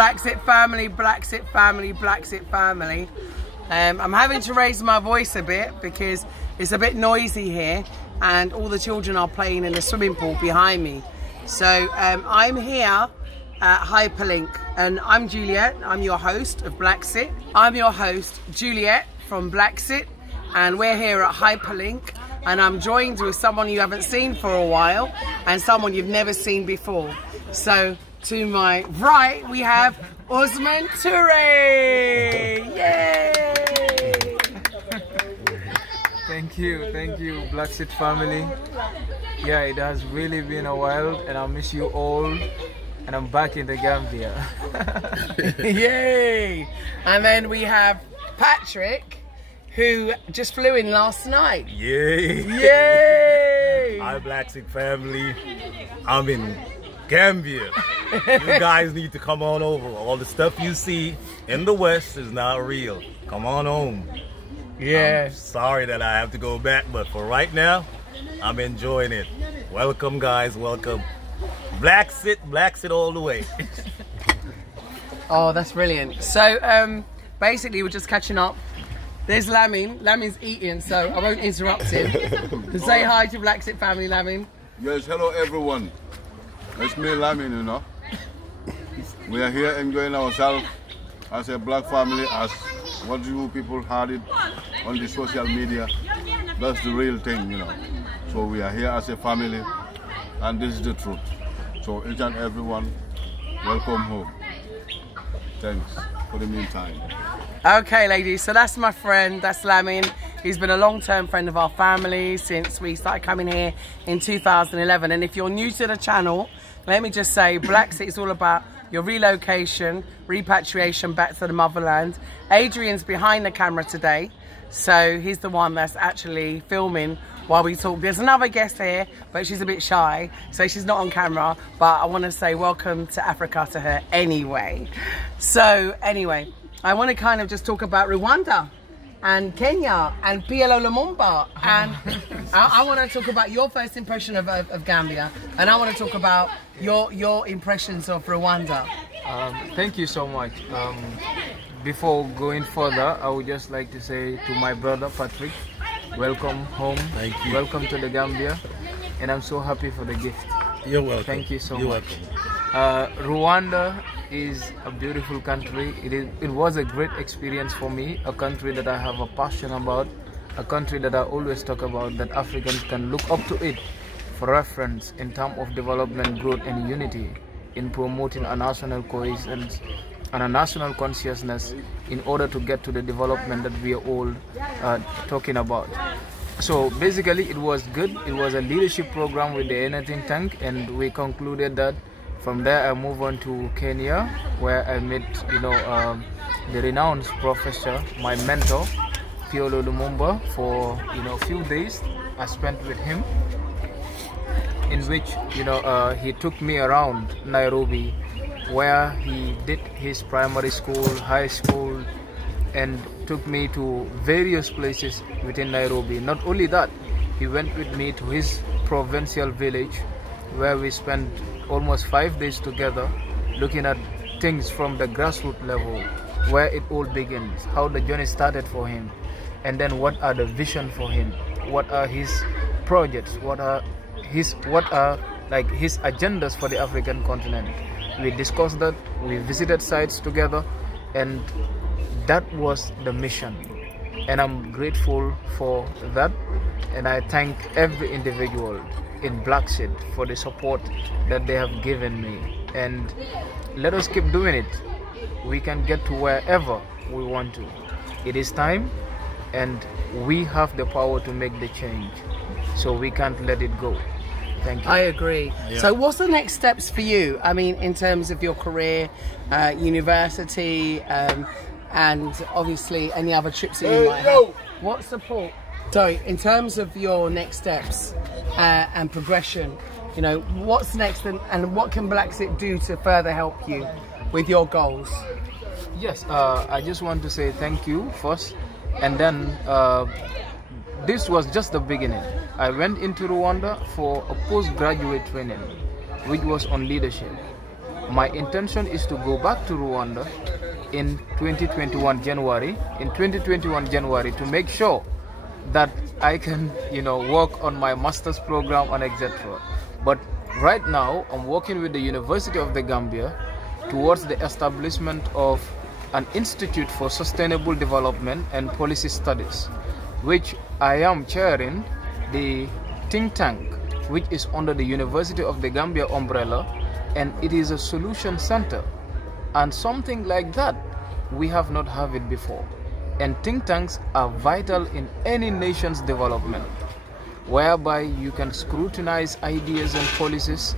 BlaXit family, BlaXit family, BlaXit family. I'm having to raise my voice a bit because it's a bit noisy here and all the children are playing in the swimming pool behind me. So I'm here at Hyperlink and I'm Juliet, I'm your host of BlaXit. I'm your host, Juliet from BlaXit, and we're here at Hyperlink and I'm joined with someone you haven't seen for a while and someone you've never seen before. So to my right, we have Ousman Touray. Yay! Thank you, BlaXit family. Yeah, it has really been a while and I miss you all. And I'm back in the Gambia. Yay! And then we have Patrick, who just flew in last night. Yay! Yay! Hi BlaXit family. I'm in Gambia. You guys need to come on over. All the stuff you see in the West is not real. Come on home. Yeah. I'm sorry that I have to go back, but for right now, I'm enjoying it. Welcome guys, welcome. BlaXit all the way. Oh, that's brilliant. So basically we're just catching up. There's Lamin. Lamin's eating, so I won't interrupt him. Say hi to BlaXit family, Lamin. Yes, hello everyone. It's me, Lamin, you know. We are here enjoying ourselves as a black family, as what you people had it on the social media. That's the real thing, you know. So we are here as a family, and this is the truth. So each and everyone, welcome home. Thanks for the meantime. Okay, ladies, so that's my friend, that's Lamin. He's been a long-term friend of our family since we started coming here in 2011. And if you're new to the channel, let me just say, BlaXit is all about your relocation, repatriation back to the motherland. Adrian's behind the camera today, so he's the one that's actually filming while we talk. There's another guest here, but she's a bit shy, so she's not on camera, but I want to say welcome to Africa to her anyway. So anyway, I want to kind of just talk about Rwanda and Kenya and PLO Lumumba, and I want to talk about your first impression of Gambia, and I want to talk about your impressions of Rwanda. Thank you so much. Before going further, I would just like to say to my brother Patrick, welcome home. Thank you. Welcome to the Gambia, and I'm so happy for the gift. You're welcome. Thank you so You're much. Welcome. Rwanda is a beautiful country. It was a great experience for me, a country that I have a passion about, a country that I always talk about, that Africans can look up to it for reference in terms of development, growth and unity, in promoting a national cohesion and a national consciousness in order to get to the development that we are all talking about. So basically it was good. It was a leadership program with the Anything Tank, and we concluded that. From there I moved on to Kenya, where I met the renowned professor, my mentor, PLO Lumumba, for a few days I spent with him, in which he took me around Nairobi, where he did his primary school, high school, and took me to various places within Nairobi. Not only that, he went with me to his provincial village, where we spent almost 5 days together, looking at things from the grassroots level, where it all begins, how the journey started for him, and then what are the vision for him, what are his projects, what are his agendas for the African continent. We discussed that, we visited sites together, and that was the mission. And I'm grateful for that, and I thank every individual in BlaXit for the support that they have given me, and let us keep doing it. We can get to wherever we want to. It is time, and we have the power to make the change, so we can't let it go. Thank you. I agree. Yeah. So what's the next steps for you? I mean, in terms of your career, university, and obviously any other trips that you might have. What support? Sorry, in terms of your next steps and progression, what's next, and what can BlaXit do to further help you with your goals? Yes, I just want to say thank you first, and then this was just the beginning. I went into Rwanda for a postgraduate training, which was on leadership. My intention is to go back to Rwanda in 2021 January, to make sure that I can, work on my master's program and etc. But right now, I'm working with the University of the Gambia towards the establishment of an Institute for Sustainable Development and Policy Studies, which I am chairing the think tank, which is under the University of the Gambia umbrella, and it is a solution center. And something like that, we have not had it before. And think tanks are vital in any nation's development, whereby you can scrutinize ideas and policies,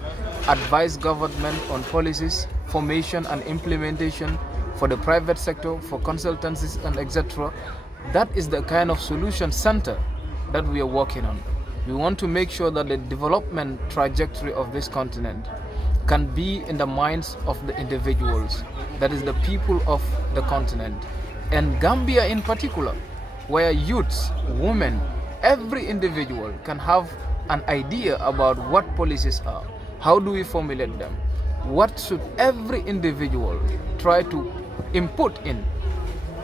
advise government on policies, formation and implementation for the private sector, for consultancies and etc. That is the kind of solution center that we are working on. We want to make sure that the development trajectory of this continent can be in the minds of the individuals, that is the people of the continent, and Gambia in particular, where youths, women, every individual can have an idea about what policies are, how do we formulate them, what should every individual try to input in,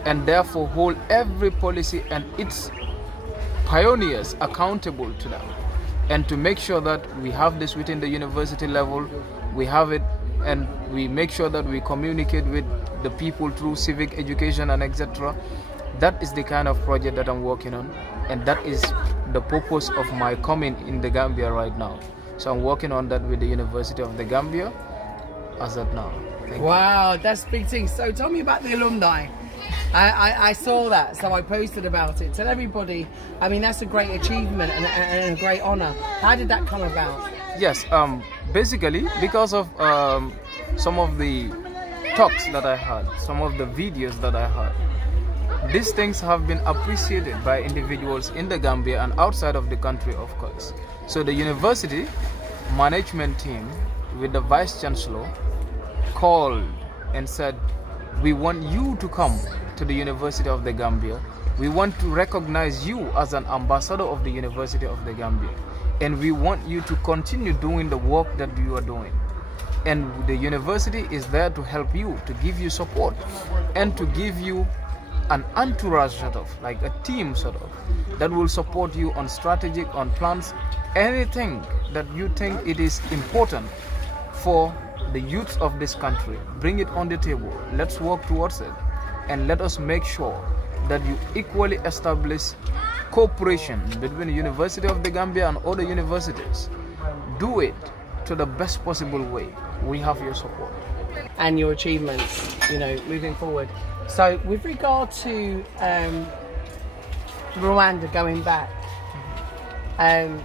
and therefore hold every policy and its pioneers accountable to them, and to make sure that we have this within the university level, we have it, and we make sure that we communicate with the people through civic education and etc. That is the kind of project that I'm working on, and that is the purpose of my coming in the Gambia right now. So I'm working on that with the University of the Gambia as of now. Wow, that's big thing. So tell me about the alumni. I saw that, so I posted about it. Tell everybody, I mean, that's a great achievement and a great honor. How did that come about? Yes, basically because of some of the talks that I had, some of the videos that I had. These things have been appreciated by individuals in the Gambia and outside of the country, of course. So the university management team with the Vice Chancellor called and said, we want you to come to the University of the Gambia. We want to recognize you as an ambassador of the University of the Gambia. And we want you to continue doing the work that you are doing. And the university is there to help you, to give you support, and to give you an entourage sort of, like a team sort of, that will support you on strategic, on plans, anything that you think it is important for the youth of this country. Bring it on the table. Let's work towards it. And let us make sure that you equally establish cooperation between the University of the Gambia and other universities. Do it to the best possible way. We have your support. And your achievements, moving forward. So with regard to Rwanda going back, and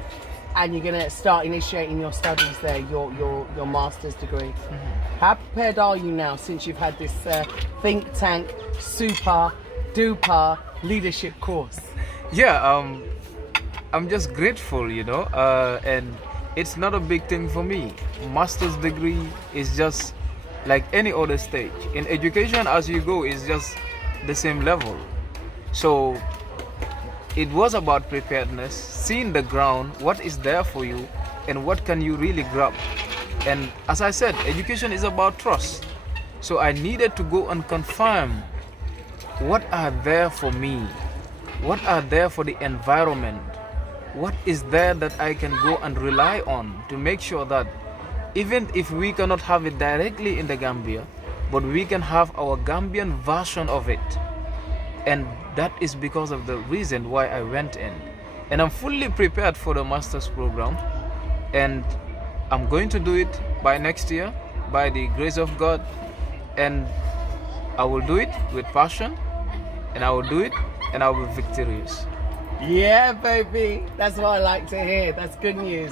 you're going to start initiating your studies there, your master's degree. How prepared are you now, since you've had this think tank, super duper leadership course? Yeah, I'm just grateful, and it's not a big thing for me. Master's degree is just like any other stage. In education, as you go, it's just the same level. So it was about preparedness, seeing the ground, what is there for you, and what can you really grab. And as I said, education is about trust. So I needed to go and confirm what are there for me, what are there for the environment, what is there that I can go and rely on to make sure that even if we cannot have it directly in the Gambia, but we can have our Gambian version of it. And that is because of the reason why I went in. And I'm fully prepared for the master's program, and I'm going to do it by next year, by the grace of God, and I will do it with passion, and I will do it, and I will be victorious. Yeah, baby. That's what I like to hear. That's good news.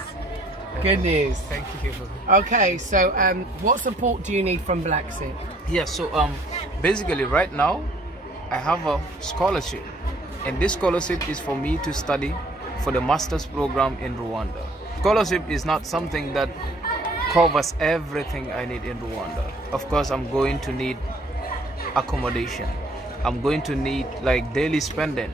Good news. Thank you. Okay, so what support do you need from BlaXit? Yeah, so basically right now I have a scholarship, and this scholarship is for me to study for the master's program in Rwanda. Scholarship is not something that covers everything I need in Rwanda. Of course, I'm going to need accommodation. I'm going to need like daily spending.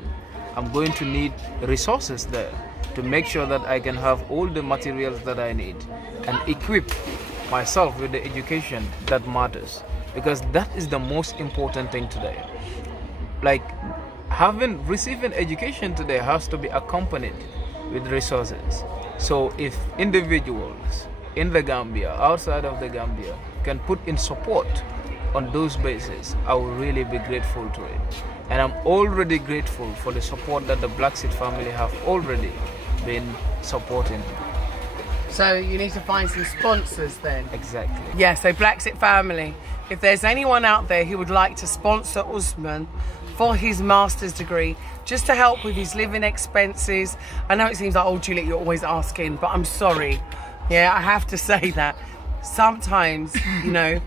I'm going to need resources there to make sure that I can have all the materials that I need and equip myself with the education that matters, because that is the most important thing today. Like, receiving education today has to be accompanied with resources. So if individuals in the Gambia, outside of the Gambia, can put in support on those bases, I will really be grateful to it. And I'm already grateful for the support that the BlaXit family have already been supporting. So you need to find some sponsors then. Exactly. Yeah, so BlaXit family, if there's anyone out there who would like to sponsor Ousman for his master's degree, just to help with his living expenses. I know it seems like, oh Juliet, you're always asking, but I'm sorry. Yeah, I have to say that. Sometimes, you know,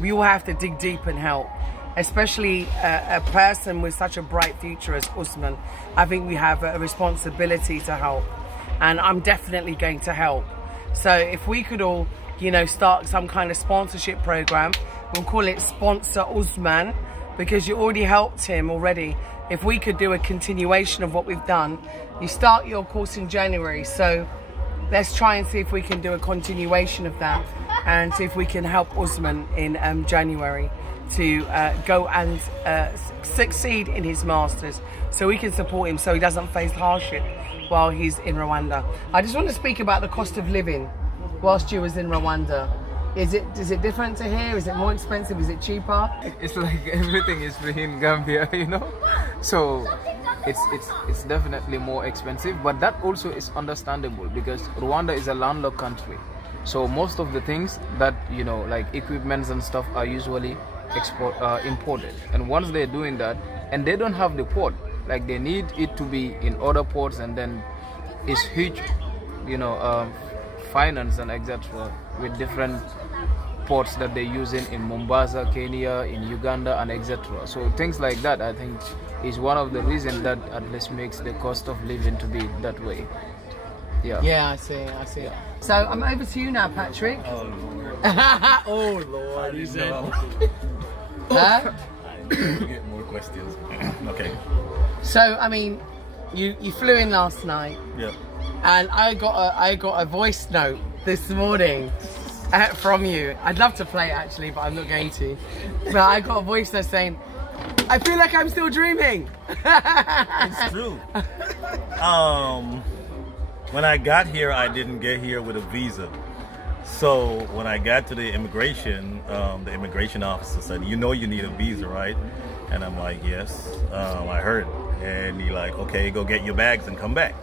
we all have to dig deep and help. Especially a person with such a bright future as Ousman. I think we have a responsibility to help. And I'm definitely going to help. So if we could all, you know, start some kind of sponsorship program, we'll call it Sponsor Ousman, because you already helped him already. If we could do a continuation of what we've done, you start your course in January, so let's try and see if we can do a continuation of that and see if we can help Ousman in January to go and succeed in his masters, so we can support him so he doesn't face hardship while he's in Rwanda. I just want to speak about the cost of living whilst you was in Rwanda. Is it different to here? Is it more expensive? Is it cheaper? It's like everything is free in Gambia, you know. So it's definitely more expensive, but that also is understandable because Rwanda is a landlocked country. So most of the things that, you know, like equipments and stuff are usually imported. And once they're doing that, and they don't have the port, like they need it to be in other ports, and then it's huge, you know, finance and etc. with different ports that they're using in Mombasa, Kenya, in Uganda, and etc. So things like that, I think, is one of the reasons that at least makes the cost of living to be that way. Yeah. Yeah, I see. Yeah. So I'm over to you now, Patrick. Oh Lord. Oh Lord. He said. Huh? Get more questions. Okay. So I mean, you flew in last night. Yeah. And I got a voice note this morning from you. I'd love to play it actually, but I'm not going to. But I got a voice note saying, I feel like I'm still dreaming. It's true. When I got here, I didn't get here with a visa. So when I got to the immigration officer said, you know you need a visa, right? And I'm like, yes, I heard. And he like, okay, go get your bags and come back.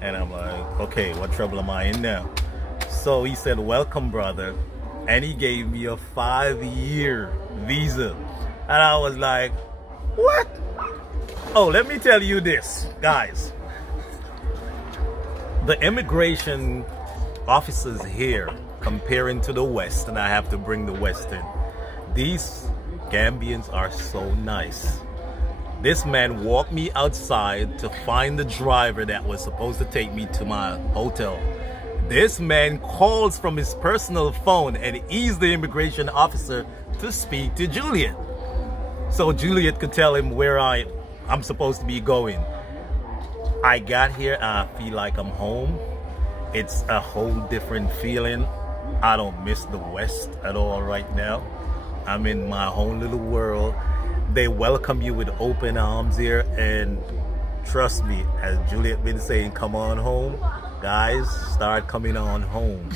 And I'm like, okay, what trouble am I in now? So he said, welcome, brother. And he gave me a 5-year visa. And I was like, what? Oh, let me tell you this, guys. The immigration officers here, comparing to the West, and I have to bring the West in, these Gambians are so nice. This man walked me outside to find the driver that was supposed to take me to my hotel. This man calls from his personal phone and he's the immigration officer to speak to Juliet. So Juliet could tell him where I'm supposed to be going. I got here and I feel like I'm home. It's a whole different feeling. I don't miss the West at all right now. I'm in my own little world. They welcome you with open arms here, and trust me, as Juliet been saying, come on home. Guys, start coming on home.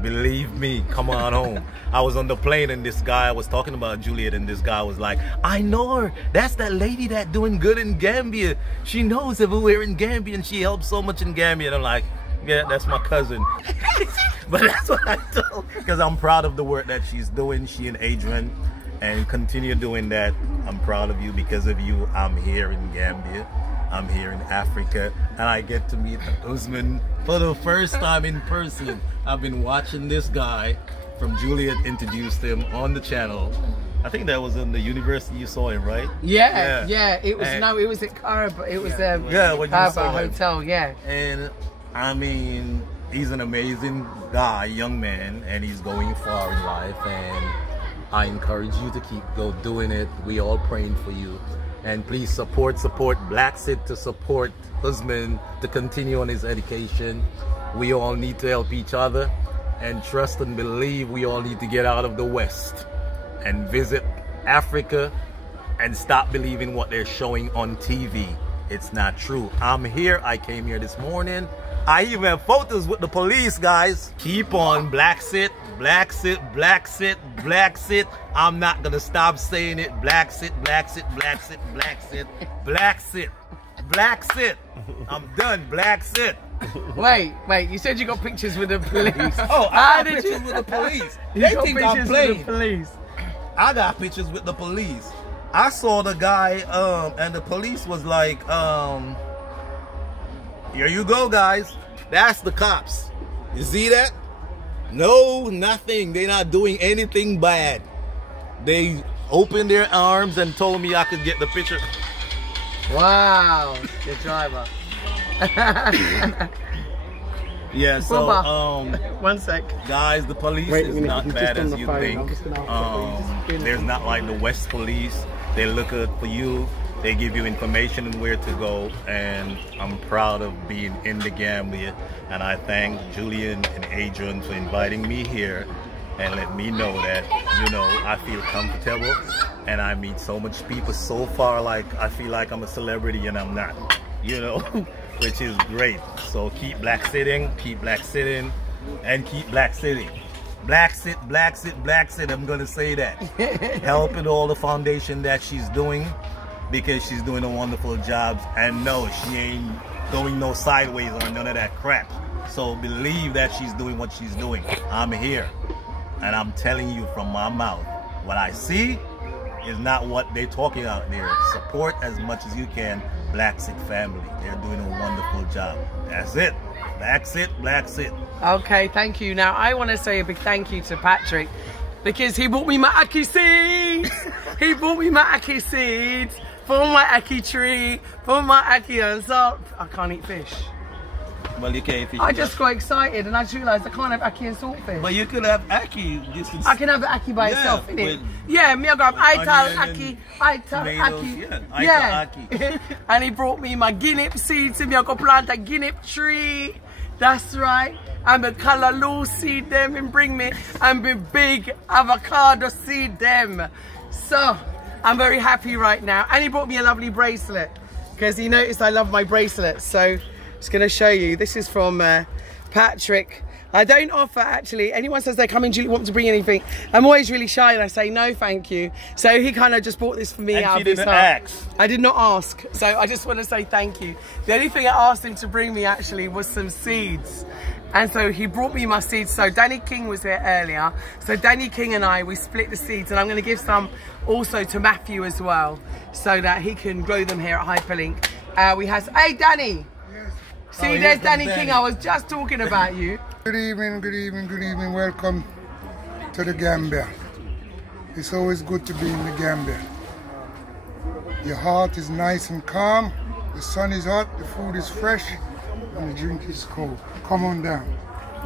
Believe me, come on home. I was on the plane and this guy was talking about Juliet, and this guy was like, I know her. That's that lady that doing good in Gambia. She knows everywhere in Gambia and she helps so much in Gambia. And I'm like, yeah, that's my cousin. But that's what I told, because I'm proud of the work that she's doing, she and Adrian, and continue doing that. I'm proud of you. Because of you, I'm here in Gambia. I'm here in Africa, and I get to meet Ousman for the first time in person. I've been watching this guy from Juliet introduced him on the channel. I think that was in the university you saw him, right? Yeah. It was it was at Caraba. It was Caraba Hotel. Yeah. And I mean, he's an amazing guy, young man, and he's going far in life. And I encourage you to keep doing it. We all praying for you. And please support BlaXit to support Ousman to continue on his education. We all need to help each other. and trust and believe we all need to get out of the West and visit Africa and stop believing what they're showing on TV. It's not true. I'm here. I came here this morning. I even have photos with the police, guys. Keep on BlaXit, BlaXit, BlaXit, BlaXit. I'm not gonna stop saying it. BlaXit, BlaXit, BlaXit, BlaXit, BlaXit, BlaXit. I'm done. BlaXit. Wait, you said you got pictures with the police. Oh, I got pictures with the police. They think I'm playing. Police. I got pictures with the police. I saw the guy, and the police was like, here you go, guys. That's the cops. You see that? No, nothing. They're not doing anything bad. They opened their arms and told me I could get the picture. Wow, good driver. Yeah, so, one sec. Guys, the police is not bad as you think. There's not like the West police. They look out for you. They give you information and where to go, and I'm proud of being in the Gambia, and I thank Julian and Adrian for inviting me here and let me know that, you know, I feel comfortable and I meet so much people so far, like I feel like I'm a celebrity and I'm not, you know, which is great. So keep BlaXitting, and keep BlaXitting. BlaXit, BlaXit, BlaXit, I'm gonna say that. Helping all the foundation that she's doing, because she's doing a wonderful job, and no, she ain't going no sideways or none of that crap. So believe that she's doing what she's doing. I'm here, and I'm telling you from my mouth, what I see is not what they're talking out there. Support as much as you can BlaXit family. They're doing a wonderful job. That's it. BlaXit, BlaXit. Okay, thank you. Now I want to say a big thank you to Patrick, because he bought me my ackee seeds. He bought me my ackee seeds for my ackee tree, for my ackee and salt. I can't eat fish. Well, you can't eat fish. I just got excited and I just realised I can't have ackee and saltfish. But you could have ackee. I can have the ackee by itself, innit? Yeah, me I got ital ackee, ital ackee. Yeah. And he brought me my guinea seeds, and me I got plant a guinea tree. That's right. And the callaloo seed them and bring me, and the big avocado seed them. So I'm very happy right now. And he brought me a lovely bracelet, because he noticed I love my bracelets. So just going to show you. This is from Patrick. I don't offer, actually. Anyone says they come in, Julie, want to bring anything, I'm always really shy and I say no thank you. So he kind of just bought this for me out of his heart. I did not ask, so I just want to say thank you. The only thing I asked him to bring me actually was some seeds, and so he brought me my seeds. So Danny King was here earlier, so Danny King and I, we split the seeds, and I'm going to give some also to Matthew as well, so that he can grow them here at Hyperlink. We have, hey Danny. See, there's Danny King. I was just talking about you. Good evening, good evening, good evening. Welcome to the Gambia. It's always good to be in the Gambia. Your heart is nice and calm. The sun is hot, the food is fresh, and the drink is cold. Come on down.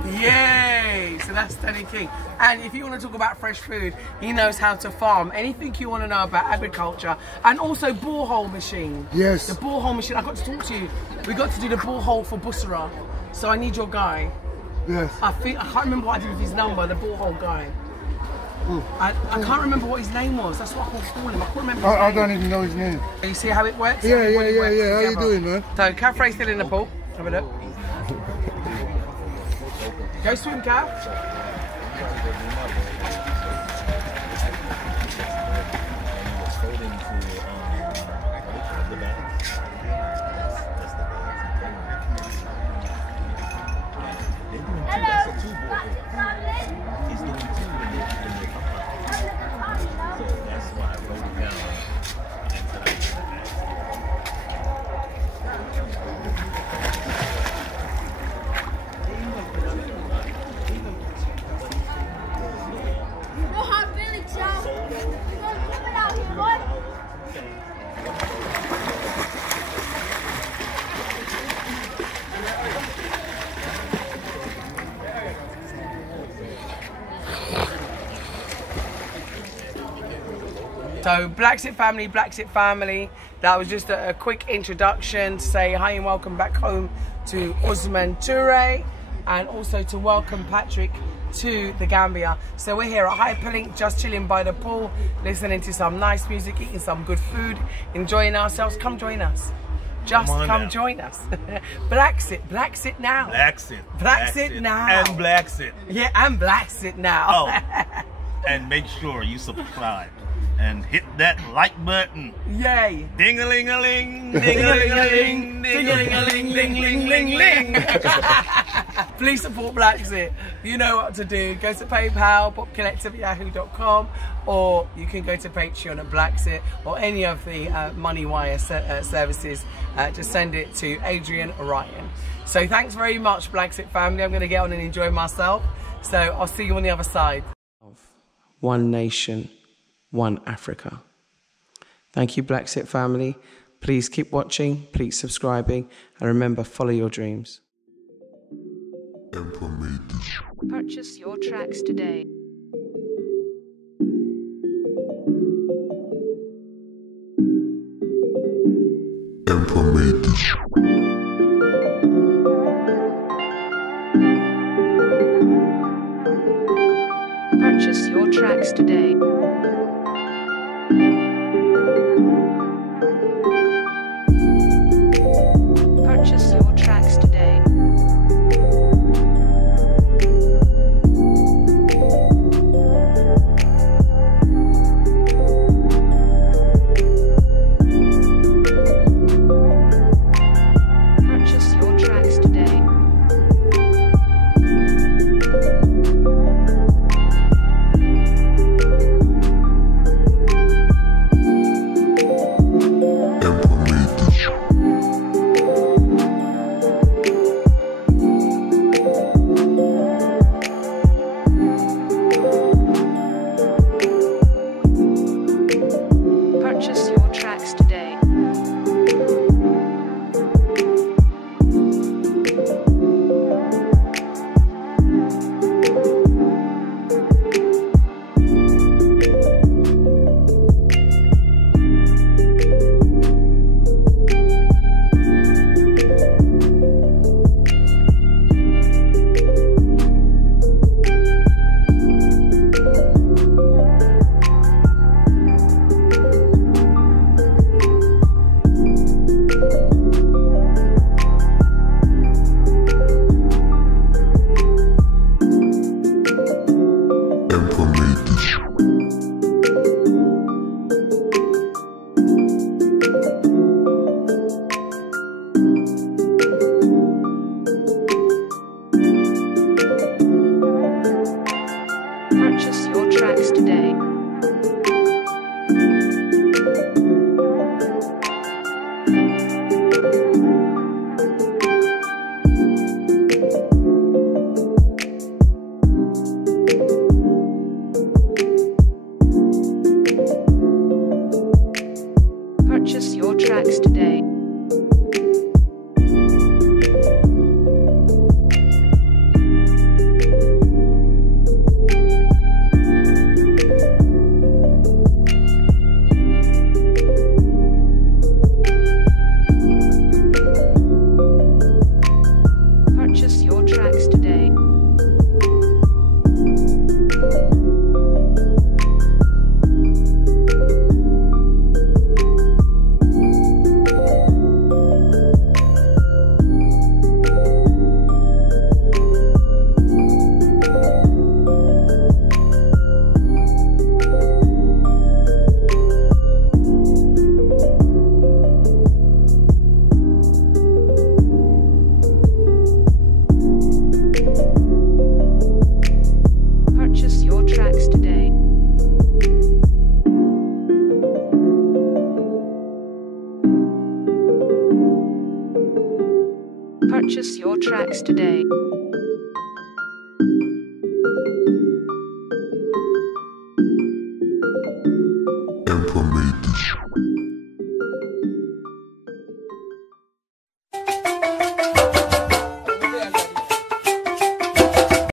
Yay! So that's Danny King. And if you want to talk about fresh food, he knows how to farm. Anything you want to know about agriculture, and also borehole machine. Yes. The borehole machine. I got to talk to you. We got to do the borehole for Busra. So I need your guy. Yes. I can't remember what I did with his number, the borehole guy. I can't remember what his name was. That's what I call him. I can't remember. I don't even know his name. You see how it works? Yeah. How you doing, man? So Caffrey's still in the pool. Have a look. Go swim, Caff. So BlaXit family, that was just a quick introduction to say hi and welcome back home to Ousman Touray, and also to welcome Patrick to the Gambia. So we're here at Hyperlink, just chilling by the pool, listening to some nice music, eating some good food, enjoying ourselves. Come join us. Just come join us. BlaXit, BlaXit now. BlaXit. BlaXit now. And BlaXit. Yeah, and BlaXit now. Oh, and make sure you subscribe and hit that like button. Yay. Ding-a-ling-a-ling, ding-a-ling-a-ling, Ding-a-ling-a-ling, ding-ling-ling-ling. Please support BlaXit. You know what to do. Go to PayPal, popcollective@yahoo.com, or you can go to Patreon at BlaXit, or any of the money wire services. Just send it to Adrian Ryan. So thanks very much, BlaXit family. I'm going to get on and enjoy myself. So I'll see you on the other side. One nation, one Africa. Thank you, BlaXit family. Please keep watching, please subscribing, and remember, follow your dreams. Purchase your tracks today. Purchase your tracks today. Purchase your tracks today. Purchase your tracks today. Purchase your tracks today. Purchase your tracks today. Purchase your tracks today. Purchase your tracks today. Purchase your tracks today. Purchase your tracks today. Implementation.